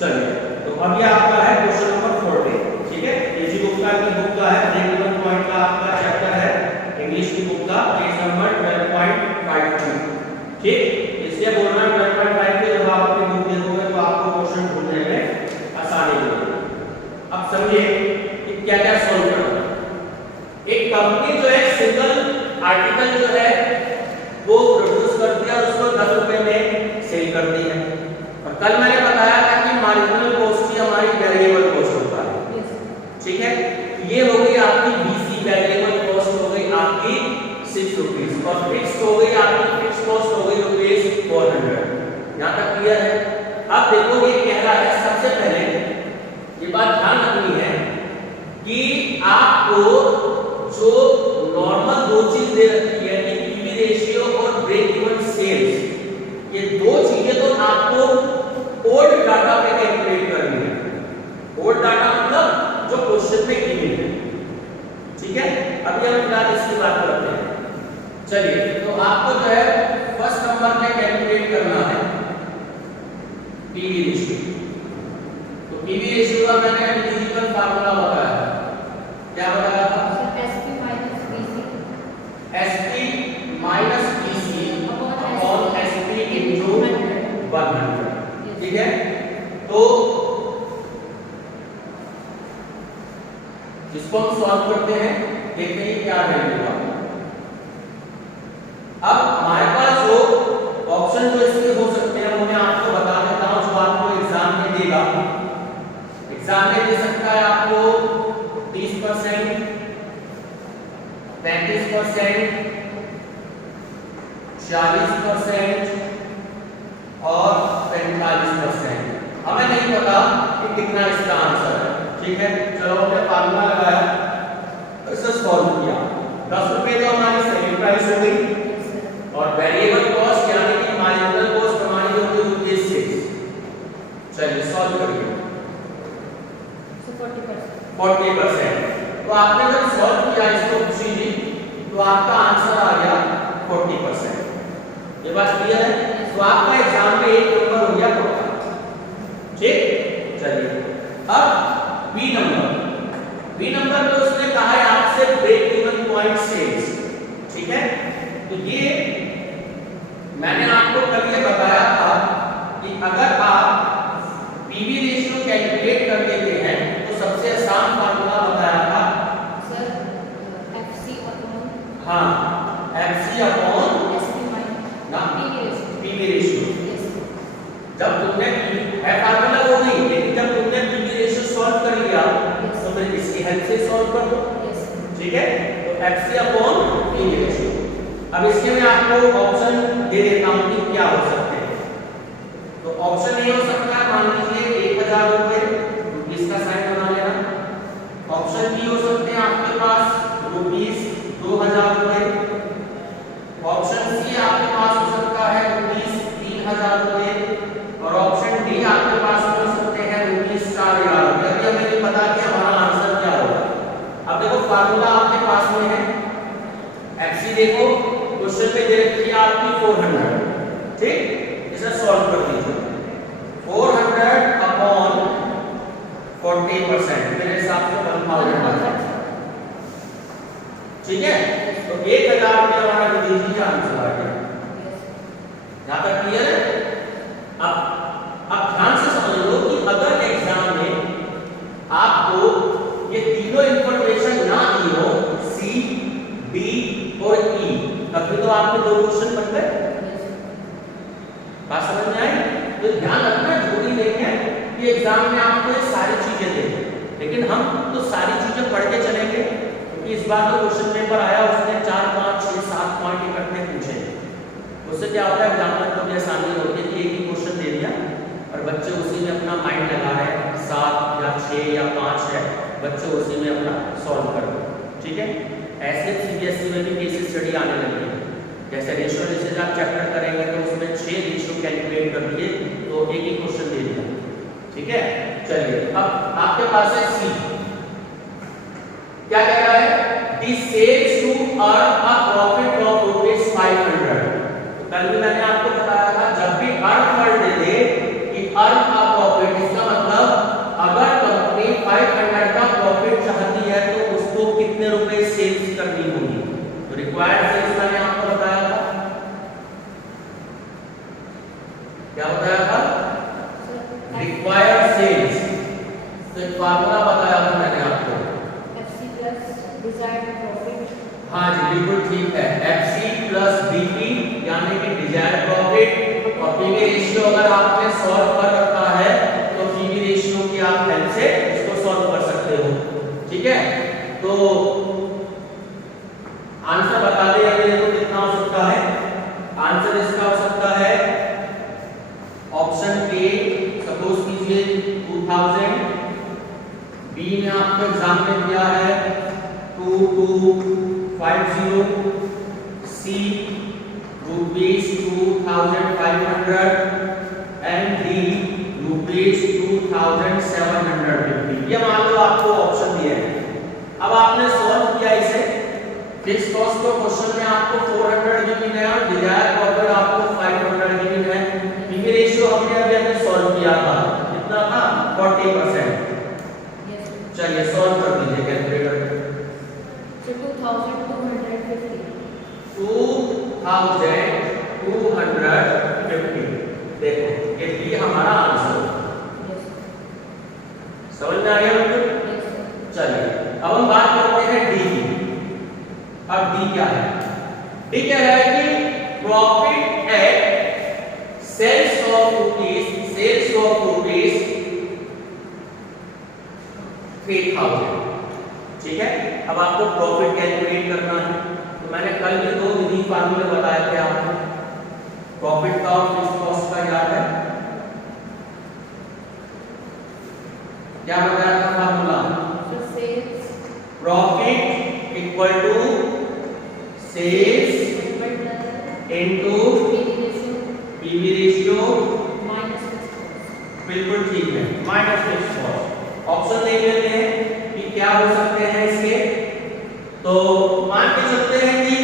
चलिए तो अब ये आपका है क्वेश्चन नंबर 40, ठीक है। एजी गुप्ता की बुक का है, ब्रेक इवन पॉइंट का आपका चैप्टर है इंग्लिश की बुक का पेज नंबर 12.52, ठीक। इसलिए बोल रहा हूं 12.5 के जब आप अपनी बुक देखोगे तो आपको क्वेश्चन ढूंढने में आसानी होगी। अब समझिए कि क्या क्या सॉल्व करना है। एक कंपनी जो है सिंगल आर्टिकल जो है वो प्रोड्यूस करती है और उसको 10 रुपए में सेल करती है। और कल मैंने बताया था कि मार्जिनल कॉस्ट ही हमारी वेरिएबल कॉस्ट होता है, ठीक है। ये हो गई आपकी बीसी वेरिएबल कॉस्ट हो गई आपकी 6 रुपीस और फिक्स्ड हो गई आपकी फिक्स्ड कॉस्ट हो गई रुपीस 400। यहां तक क्लियर है। अब देखो ये कह रहा है सबसे पहले ये बात ध्यान रखनी है कि आपको जो नॉर्मल दो चीज दे रखी है पीवी रेशियो और ब्रेक इवन सेल्स, ये दो चीजें तो आपको ओल्ड डाटा पे कैलकुलेट करनी है। ओल्ड डाटा मतलब जो क्वेश्चन में गिवन है, ठीक है। अभी हम फिलहाल इसकी बात करते हैं। चलिए तो आपको जो है फर्स्ट नंबर पे कैलकुलेट करना है पीवी रेशियो। तो पीवी रेशियो का मैंने फिजिकल फार्मूला बताया, क्या बताया था? SP minus BC upon SP into 100, ठीक है। तो इसको हम सॉल्व करते हैं, देखते हैं क्या वैल्यू होगा। अब हमारे पास जो ऑप्शन जो इसके हो सकते हैं वो मैं आपको बता देता हूं जो आपको एग्जाम में देगा। एग्जाम में दे सकता है आपको 30%, 35%, 40% और 45%। हमें नहीं पता कि कितना इसका आंसर है, ठीक है। चलो हमने फार्मूला लगाया, इसे सॉल्व किया। 10 रुपए तो हमारी सेलिंग प्राइस हो गई और वेरिएबल कॉस्ट यानी कि मार्जिनल कॉस्ट हमारी हो गई रुपीस 6। चलिए सॉल्व करिए। 40%। तो आपने जब सॉल्व किया इसको सीधी तो आपका आंसर आ गया 40%। ये बात क्लियर है। तो आपका एग्जाम में एक नंबर हो गया पक्का, ठीक। चलिए अब बी नंबर पे उसने कहा है आपसे ब्रेक इवन पॉइंट सेल्स, ठीक है। तो ये मैंने आपको कल ये बताया था कि अगर आप पीवी रेशियो कैलकुलेट कर देते हैं तो सबसे आसान फार्मूला बताया था सर FC अपॉन हाँ FC अपॉन SP ना minus पीवी रेशियो। yes जब तुमने है फार्मूला वो नहीं, लेकिन जब तुमने पीवी रेशियो सॉल्व कर लिया तो फिर इसकी हेल्प से सॉल्व कर दो, yes ठीक है। तो FC अपॉन पीवी रेशियो। अब इसके मैं आपको ऑप्शन दे देता हूं कि क्या हो सकते हैं। तो ऑप्शन ए हो सकता है, मान लीजिए 1000 रुपए, रुपीस का साइन बना लेना। ऑप्शन बी हो सकते हैं आपके पास रुपीस 2000 रुपए। ऑप्शन सी आपके पास हो सकता है रुपीस 3000 रुपए और ऑप्शन डी आपके पास हो सकते हैं रुपीस 4000 रुपए। अभी हमें नहीं पता कि हमारा आंसर क्या होगा। अब देखो फार्मूला आपके पास में है, FC देखो क्वेश्चन में दे रखी है आपकी 400, ठीक। इसे सॉल्व कर दीजिए। 400 अपॉन 40% मेरे हिसाब से 1000, ठीक है। तो 1000 रुपये हमारा विदेशी का आंसर आ गया। यहां तक क्लियर है। अब ध्यान से समझ लो कि अगर एग्जाम में आपको ये तीनों इंफॉर्मेशन ना दी हो C, D और E, तभी तो आपके दो क्वेश्चन बन गए। बात समझ में आई? तो ध्यान रखना जरूरी नहीं है कि एग्जाम में आपको ये सारी चीजें दें, लेकिन हम तो सारी चीजें पढ़ के चलेंगे क्योंकि इस बार तो क्वेश्चन पेपर आया उसने 4, 5, 6, 7 पॉइंट इकट्ठे पूछे। उससे क्या होता है एग्जाम में तो आसानी होती है कि एक ही क्वेश्चन दे दिया और बच्चे उसी में अपना माइंड लगा रहे हैं, 7 या 6 या 5 है, बच्चे उसी में अपना सॉल्व कर दो, ठीक है। ऐसे CBSE में भी केस स्टडी आने लगी है। जैसे रेशियो एनालिसिस आप चैप्टर करेंगे तो उसमें 6 रेशियो कैलकुलेट कर दिए तो एक ही क्वेश्चन दे दिया, ठीक है। चलिए अब आपके पास है C, क्या कह रहा है? The sales to earn a profit of rupees 500। तो कल भी मैंने आपको बताया था जब भी अर्न वर्ड दे दे कि अर्न अ प्रॉफिट, इसका फार्मूला बताया था मैंने आपको। FC plus desired profit. हाँ जी बिल्कुल ठीक है, FC प्लस BP यानी कि डिजायर्ड प्रॉफिट। और पीवी रेशियो अगर आपने सॉल्व कर रखा है तो पीवी रेशियो की आप हेल्प से इसको सॉल्व कर सकते हो, ठीक है। तो आंसर बता दे अभी देखो कितना हो सकता है। आंसर इसका हो सकता है ऑप्शन ए, सपोज कीजिए 2000, बी में आपको एग्जाम में दिया है 2250, C rupees 2500 and D rupees 2750। ये मान लो आपको ऑप्शन दिए हैं। अब आपने सॉल्व किया इसे, फिक्स कॉस्ट को क्वेश्चन में आपको 400 गिवन है और डिजायर्ड प्रॉफिट आपको 500 गिवन है। पीवी रेशियो हमने अभी सॉल्व किया था, कितना था 40%। चलिए सॉल्व कर दीजिए कैलकुलेटर। So 2250. 2250, देखो ये भी हमारा आंसर। Yes. समझ में आ गया बिल्कुल? Yes. चलिए अब हम बात करते हैं डी की। अब डी क्या है? डी क्या है कि profit at sales of rupees 3000, ठीक है। अब आपको प्रॉफिट कैलकुलेट करना है, तो मैंने कल भी दो विधि फार्मूले बताए थे आपको, प्रॉफिट का और फिक्स कॉस्ट का, याद है क्या बताया था formula? So sales profit equal to sales into PV ratio minus fixed cost. बिल्कुल ठीक है, माइनस फिक्स कॉस्ट। ऑप्शन देख लेते हैं कि क्या हो सकते हैं इसके। तो मान के चलते हैं कि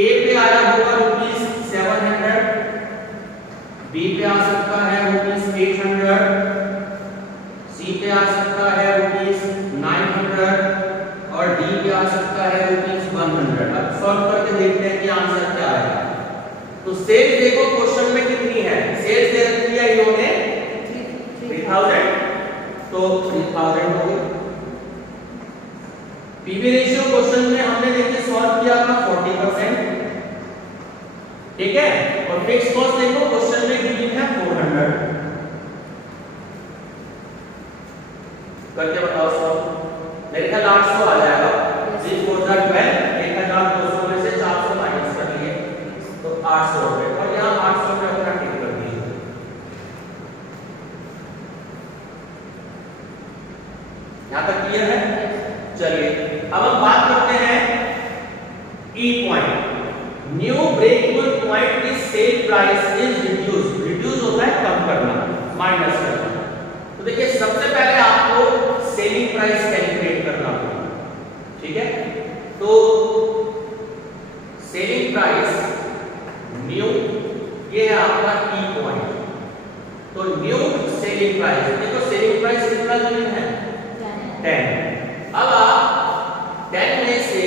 ए पे आया होगा रुपीज 700, बी पे आ सकता है रुपीज 800, सी पे आ सकता है रुपीज 900 और डी पे आ सकता है रुपीज 100। अब सॉल्व करके देखते हैं कि आंसर क्या आएगा। तो सेल्स देखो क्वेश्चन में कितनी है, सेल्स दे रखी है इन्होंने 3000, तो 3000 हो गई। पीवी रेशियो क्वेश्चन में हमने देखिए सॉल्व किया था 40%, ठीक है। और फिक्स कॉस्ट देखो क्वेश्चन में गिवन है 400। करके बताओ सॉल्व। मेरे ख्याल 800 आ जाएगा। 3 4 12, 1200 में से 400 माइनस कर लिए तो 800 हो गए, और यहाँ 800 में अपना टिक कर दीजिए। यहाँ तक क्लियर है? चलिए अब हम बात करते हैं E point. New break even point is sale price is reduce. Reduce होता है कम करना, माइनस करना। तो देखिए सबसे पहले आपको सेलिंग प्राइस कैलकुलेट करना होगा, ठीक है। तो सेलिंग प्राइस न्यू, ये है आपका ई पॉइंट। तो न्यू सेलिंग प्राइस, देखो सेलिंग प्राइस कितना गिवन है 10। अब आप 10 में से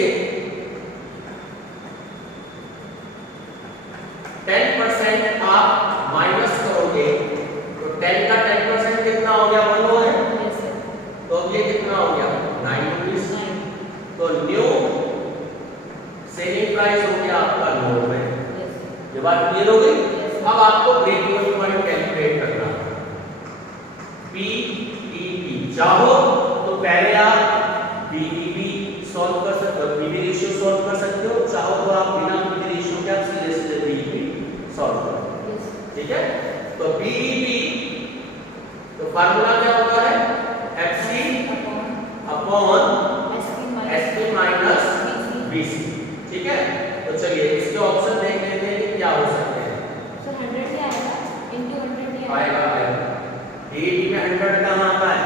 10% आप माइनस करोगे तो 10 का 10% कितना हो गया, 1 हो गया। Yes, sir. तो अब ये कितना हो गया 9 रुपीस। तो न्यू सेलिंग प्राइस हो गया आपका 9 रुपए। Yes. ये बात क्लियर हो गई? Yes. अब आपको ब्रेक इवन पॉइंट कैलकुलेट करना है। पीईपी चाहो तो पहले आप बीईपी सॉल्व कर सकते हो, पीवी रेशियो सॉल्व कर सकते हो, चाहो तो आप बिना पीवी रेशियो के आप सीधे सीधे बीईपी सॉल्व कर सकते हो, Yes. ठीक है। तो बीईपी तो फार्मूला क्या होता है, FC upon SP minus BC, ठीक है। तो चलिए इसके ऑप्शन देख लेते हैं कि क्या हो सकते हैं। So 100 क्या आएगा? Into 100 क्या आएगा आएगा बीईपी में 100 कहाँ आता है,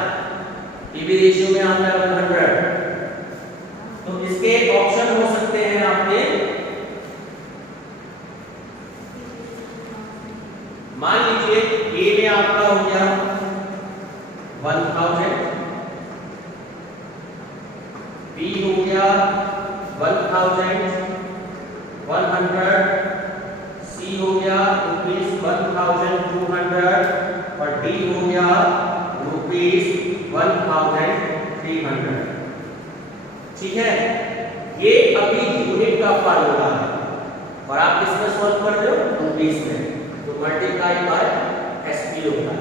पीवी रेशियो में आता है 100। तो इसके ऑप्शन हो सकते हैं आपके, मान लीजिए ए में आपका हो गया 1000, बी हो गया 1000, 100, सी हो गया रुपीज 1200 और डी हो गया रुपीज ठीक है, ये अभी यूनिट का फार्मूला है और आप किसमें सॉल्व कर रहे हो, 19 में, तो मल्टीप्लाई बाय एसपी होता है।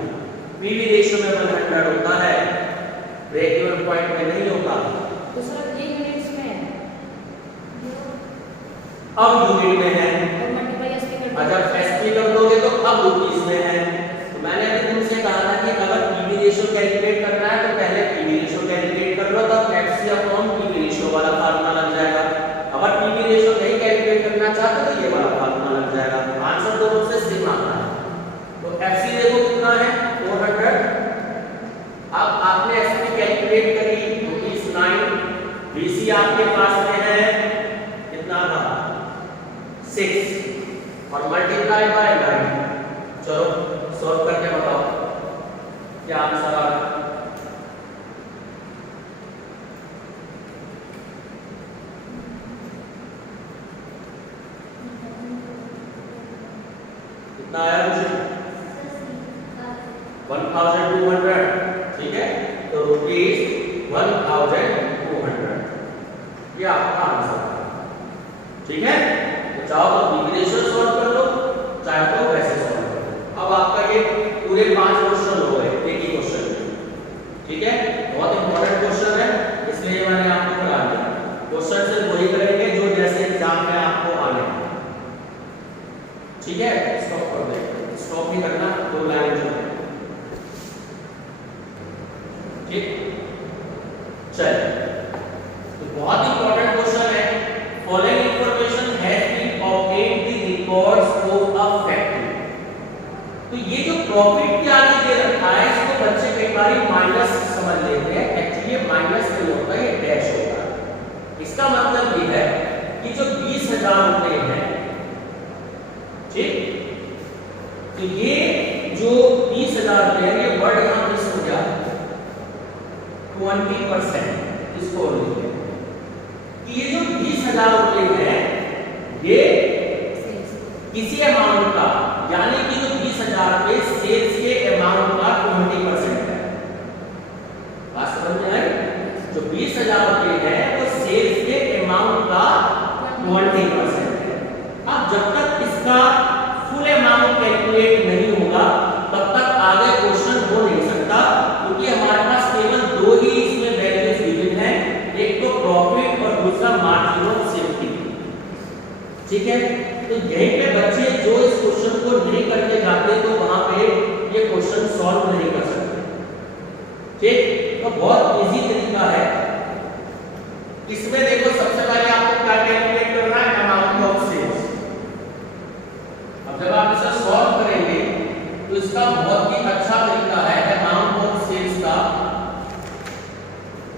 पीवी रेशियो में 100 होता है, ब्रेक इवन पॉइंट में नहीं होता। तो सर ये यूनिट्स में है, अब यूनिट में है, और मल्टीप्लाई एसपी कर दो। जब एसपी कर दोगे तो अब रुपीस में है। तो मैंने अभी तुमसे कहा था कि अगर पीवी रेशियो कैलकुलेट करना है तो पहले पीवी रेशियो कैलकुलेट कर लो, तब एफसी अपॉन पीवी रेशियो वाला फार्मूला लग जाएगा। अगर पीवी रेशियो नहीं कैलकुलेट करना चाहते तो ये वाला फार्मूला लग जाएगा। आंसर दोनों से सेम आता है। तो एफसी देखो कितना है, 400। अब आपने एफसी कैलकुलेट करी, रुपीस 9। बीसी आपके पास में है कितना था, 6 और मल्टीप्लाई बाय 9। चलो सॉल्व करके बताओ क्या आंसर आ रहा है। कितना आया मुझे, 1200। ठीक है, तो रुपीस 1200 ये आपका आंसर है। ठीक है, तो चाहो तो पीवी रेशियो सॉल्व कर लो, चाहे तो वैसे सॉल्व कर लो। अब आपका ये पूरे 5 क्वेश्चन हो गए एक ही क्वेश्चन में। ठीक है, बहुत इंपॉर्टेंट क्वेश्चन है, इसलिए मैंने आपको करा दिया। क्वेश्चन सिर्फ वही करेंगे जो जैसे एग्जाम में आपको आने। ठीक है, स्टॉप कर दे, स्टॉप नहीं करना, 2 लाइन जो है। ठीक, चलिए, तो बहुत इंपॉर्टेंट क्वेश्चन है। Following information has been obtained the records of a factory. तो ये जो प्रॉफिट के आगे दे रखा है, इसको बच्चे कई बार माइनस समझ लेते हैं। एक्चुअली ये माइनस नहीं होता, ये डैश होता है। इसका मतलब ये है कि जो 20,000 रुपए हैं, ठीक, तो ये जो 20,000 रुपए है, ये वर्ड यहां मिस हो गया, 20%। इसको लिखिए कि ये जो 20,000 रुपए है, ये किसी अमाउंट का, यानी कि जो 20,000 रुपए सेल्स के अमाउंट का 20% है। बात समझ में आई? जो 20,000 रुपए है वो सेल्स के अमाउंट का 20% है। अब जब तक इसका फुल अमाउंट कैलकुलेट नहीं होगा तब तक आगे क्वेश्चन हो नहीं सकता, क्योंकि हमारे पास केवल 2 ही इसमें वैल्यूज गिवन है, एक तो प्रॉफिट और दूसरा मार्जिन ऑफ सेफ्टी। ठीक है, तो यहीं पे बच्चे जो इस क्वेश्चन को नहीं करके जाते तो वहां पे ये क्वेश्चन सॉल्व नहीं कर सकते। ठीक, तो बहुत इजी तरीका है। इसमें देखो सबसे पहले आपको क्या कैलकुलेट करना है, अमाउंट ऑफ सेल्स। अब जब आप इसे सॉल्व करेंगे तो इसका बहुत ही अच्छा तरीका है अमाउंट ऑफ सेल्स का।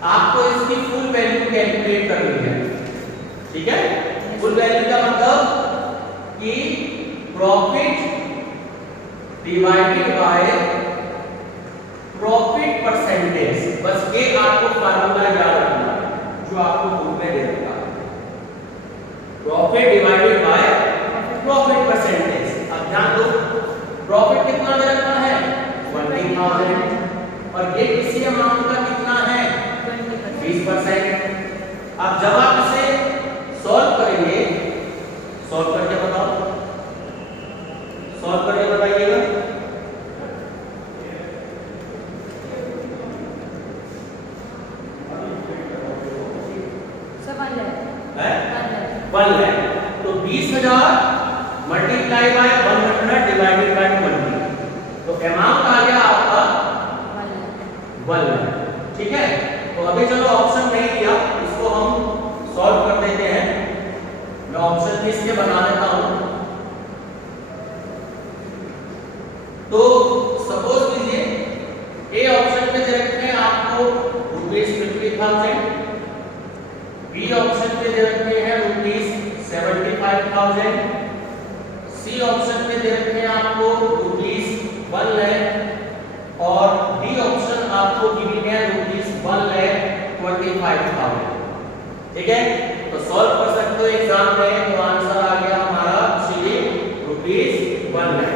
आपको इसकी फुल वैल्यू कैलकुलेट करनी है। ठीक है, फुल वैल्यू का मतलब कि profit divided by profit percentage. बस ये आपको फार्मूला याद रखना है जो आपको बुक में दे रखा है, profit divided by profit percentage. अब ध्यान दो, प्रॉफिट कितना दे रखा है, 20,000, और ये किसी अमाउंट का कितना है, 20%। अब जब आप इसे सॉल्व करेंगे, सॉल्व करके बताओ, सॉल्व करके बताइएगा। सब 1 लाख है 1 लाख। 1 लाख, तो 20,000 मल्टीप्लाई बाय 100 डिवाइडेड बाय 20, तो अमाउंट आ गया आपका 1 लाख। ठीक है, तो अभी चलो ऑप्शन नहीं दिया, इसको हम सॉल्व कर देते हैं। मैं ऑप्शन भी इसके बना देता हूं। तो सपोज कीजिए ए ऑप्शन पे दे रखे हैं आपको ₹50,000, बी ऑप्शन पे दे रखे हैं ₹75,000, सी ऑप्शन पे दे रखे हैं आपको ₹1 लाख, और डी ऑप्शन आपको गिवन है ₹1,25,000। ठीक है, तो सॉल्व कर सकते हो एग्जाम में, तो आंसर आ गया हमारा ₹1 लाख।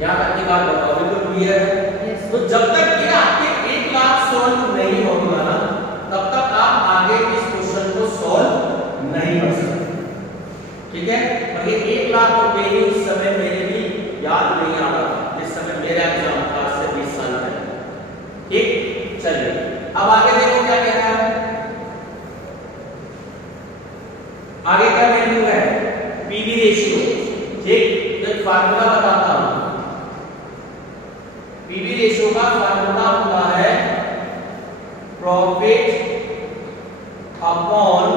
यहाँ तक की बात बताओ, बिल्कुल क्लियर है। तो जब तक ये आपके 1 लाख सॉल्व नहीं फार्मूला बताता हूं। पीवी रेशियो का फार्मूला होता है profit upon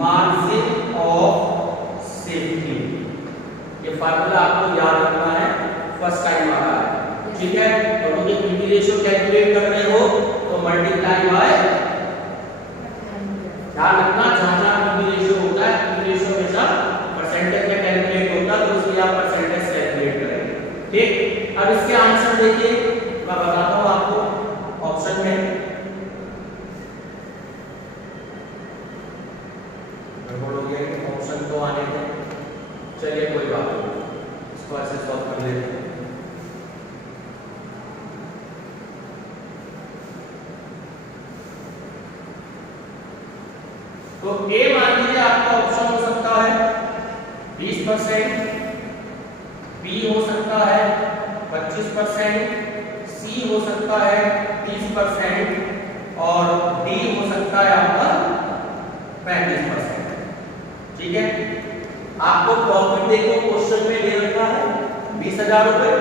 margin of safety. ये फार्मूला आपको याद रखना है, फर्स्ट टाइम आ रहा है, ठीक है। तो मुझे पीवी रेशियो कैलकुलेट कर रहे हो तो मल्टीप्लाई बाय, ध्यान रखना जहां जहां पीवी रेशियो होता है, पीवी रेशियो हमेशा परसेंटेज में कैलकुलेट होता है, तो इसलिए आप परसेंटेज कैलकुलेट करेंगे, ठीक। अब इसके आंसर देखिए, मैं बताता हूं आपको ऑप्शन में। ऑप्शन तो आने थे, चलिए कोई बात नहीं, इसको ऐसे सॉल्व कर लेते हैं। तो ए मान लीजिए आपका ऑप्शन हो सकता है 20%, बी हो सकता है 25%, सी हो सकता है 30% और डी हो सकता है आपका 35%, ठीक है। आपको प्रॉफिट देखो क्वेश्चन में दे रखा है 20,000 रुपए,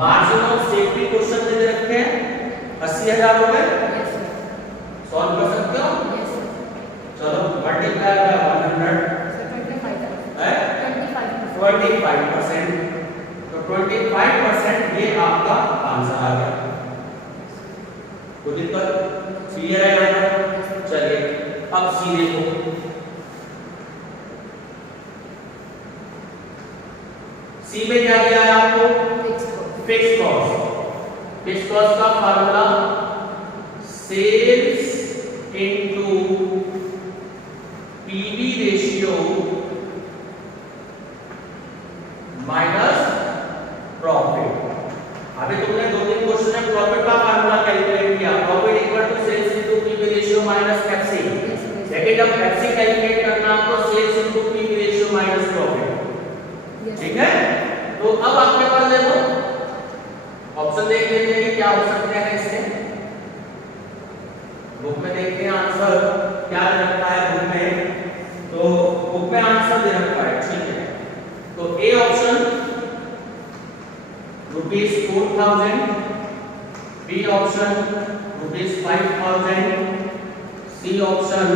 मार्जिन ऑफ सेफ्टी क्वेश्चन में दे रखे हैं 80,000 रुपए। सॉल्व कर सकते हो? चलो मल्टीप्लाई बाय 100 है 25%, तो 25% ये आपका आंसर आ गया। कोई दिक्कत? क्लियर है यहाँ पर? चलिए अब सी देखो, सी में क्या दिया है आपको? Fix cost. फिक्स कॉस्ट का formula sales into PV ratio minus profit. अभी तुमने 2-3 क्वेश्चन में प्रॉफिट का फार्मूला कैलकुलेट किया, profit equal to sales into PV ratio minus FC. लेकिन जब एफसी कैलकुलेट करना आपको sales into PV ratio minus profit, ठीक है। तो अब आपके पास देखो ऑप्शन देख लेते हैं कि क्या हो सकते हैं इससे। बुक में देखते हैं आंसर क्या दे रखा है बुक में, तो बुक में आंसर दे रखा है, ठीक है। तो A option ₹4,000, B option ₹5,000, C option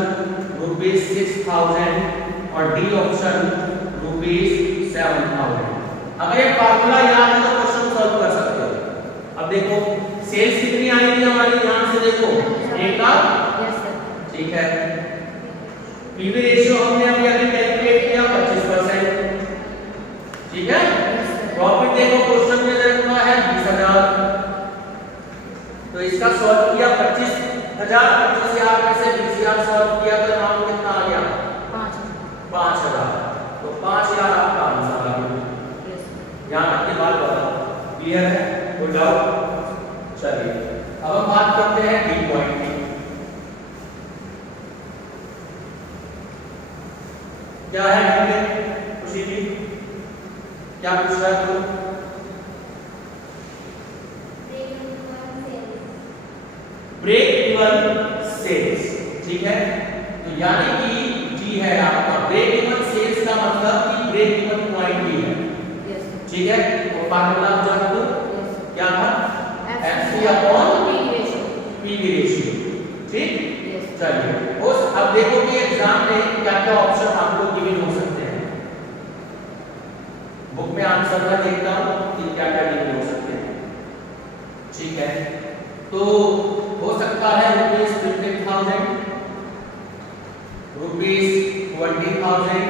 ₹6,000 और डी ऑप्शन ₹7,000। अगर ये फार्मूला याद है तो क्वेश्चन सॉल्व कर सकते हो। अब देखो सेल्स कितनी आई थी हमारी, ध्यान से देखो 1 लाख, ठीक है। पीवी रेशियो हमने अभी कैलकुलेट किया 25%, ठीक है। प्रॉफिट देखो क्वेश्चन में रखना है 20,000, तो इसका सॉल्व किया 25,000 में से 20,000 सॉल्व किया तो अमाउंट कितना आ गया? 5,000। तो 5,000 आपका आंसर आ गया। यहाँ तक की बात बताओ, क्लियर है? कोई डाउट? चलिए अब हम बात करते हैं डी पॉइंट की। क्या है खुशी जी, क्या पूछ रहा है तू? ब्रेक इवन सेल्स, ठीक है। तो यानी कि जी है आपका ब्रेक इवन सेल्स का मतलब कि ब्रेक इवन पॉइंट भी है, ठीक है। वो फार्मूला आप जानते हो क्या था? एफसी अपॉन पीवी रेशियो, ठीक। चलिए अब देखो कि एग्जाम में क्या क्या ऑप्शन आपको गिवन हो सकते हैं। बुक में आंसर मैं देखता हूं कि क्या क्या गिवन हो सकते हैं, ठीक है। तो हो सकता है ₹15,000, ₹20,000,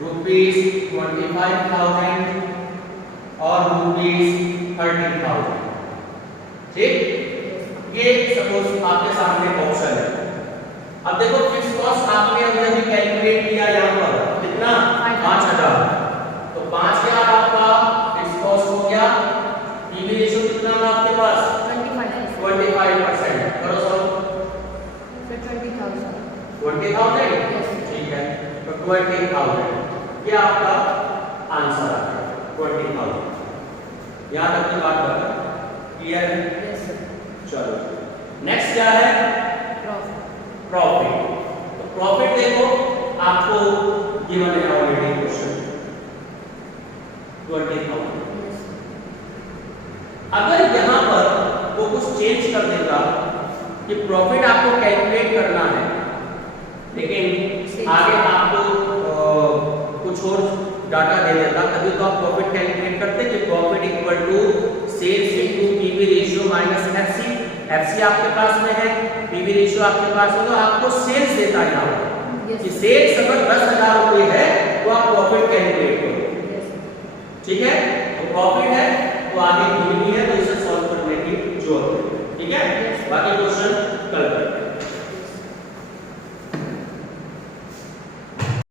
₹25,000 और ₹30,000, ठीक। ये सपोज आपके सामने ऑप्शन है। अब देखो फिक्स कॉस्ट आपने अभी कैलकुलेट किया यहाँ पर कितना? 5,000। तो 5,000 आपका फिक्स कॉस्ट हो गया। पीवी रेशियो कितना है आपके पास? 25%। करो सॉल्व। 20,000, ठीक है। तो 20,000 ये आपका आंसर आ गया 20,000। यहाँ तक की बात बता, क्लियर है? चलो नेक्स्ट क्या है? प्रॉफिट। गिवन है ऑलरेडी क्वेश्चन 20,000। अगर यहां पर वो कुछ चेंज कर देगा कि प्रॉफिट आपको कैलकुलेट करना है, लेकिन आगे आपको कुछ और डाटा दे देता, तभी तो आप प्रॉफिट कैलकुलेट करते कि profit equal to sales into PV ratio minus FC. FC आपके पास में है, पीवी रेशियो आपके पास है, तो आपको सेल्स देता है यहाँ कि सेल्स अगर 10,000 रुपये है तो आप प्रॉफिट कैलकुलेट करो। ठीक है, तो प्रॉफिट है तो आगे गिवन है तो इसे